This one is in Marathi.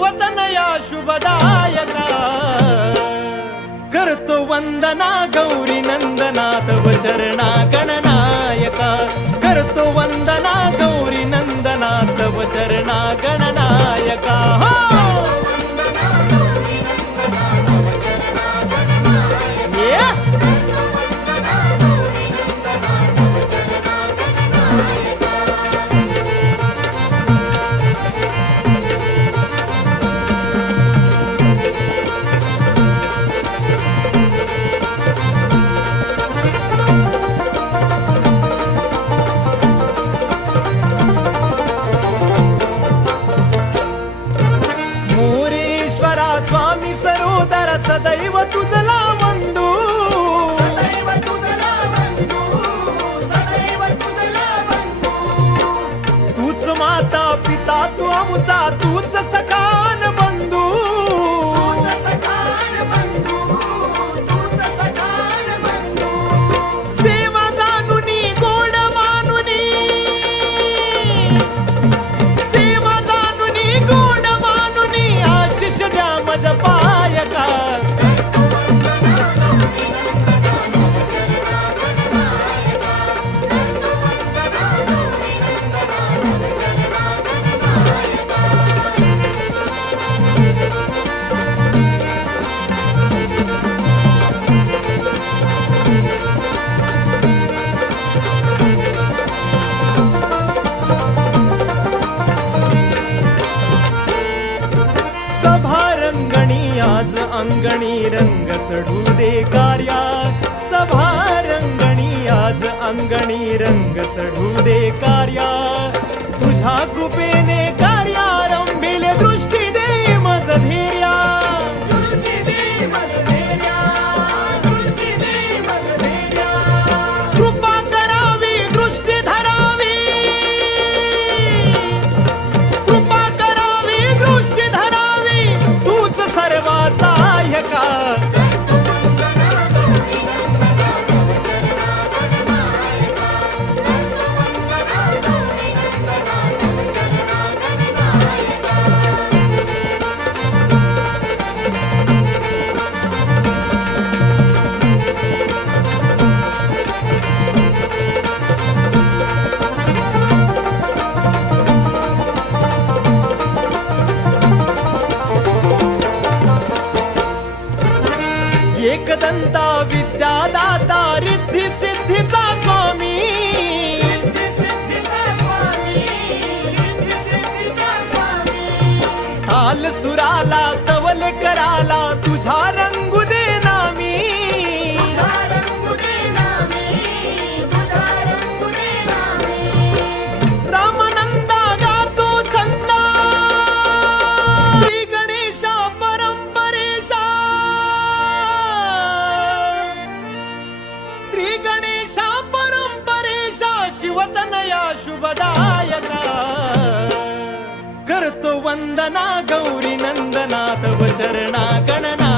शिवतनया शुभदायका करतो वंदना गौरी नंदना तव चरणा गणनायका करतो वंदना गौरी नंदना तव चरणा गणनायका स्वामी सरोदर सदैव तुझला वंदू सदैव तुझला वंदू सदैव तुझला वंदू तूच माता पिता तू आमचा तूच सखान बंधू तूच सखान बंधू तूच सखान बंधू सेवा जानुनी गोड मानुनी सेवा जानुनी गोड मानुनी आशिष द्या मज पायका सभा रंगणी आज अंगणी रंग चढू दे कार्या सभा रंगणी आज अंगणी रंग चढू दे कार्या तुझ्या कृपेने कार्या रंभिले दृष्टी दे मज धैर्या दृष्टी दे मज धैर्या दृष्टी दे मज धैर्या कृपा करावी दृष्टी धरावी कृपा करावी दृष्टी धरावी तूच सर्वा सहाय्यका एकदंता विद्यादाता रिद्धी सिद्धीचा स्वामी ताल सुराला तवल कराला तुझा रंगू दे नामी रामानंदा गातो छंदा श्री गणेशा परंपरेशा श्री गणेशा परंपरेशा शिवतनया शुभदायका करतो वंदना गौरी नंदना तव चरणा गणना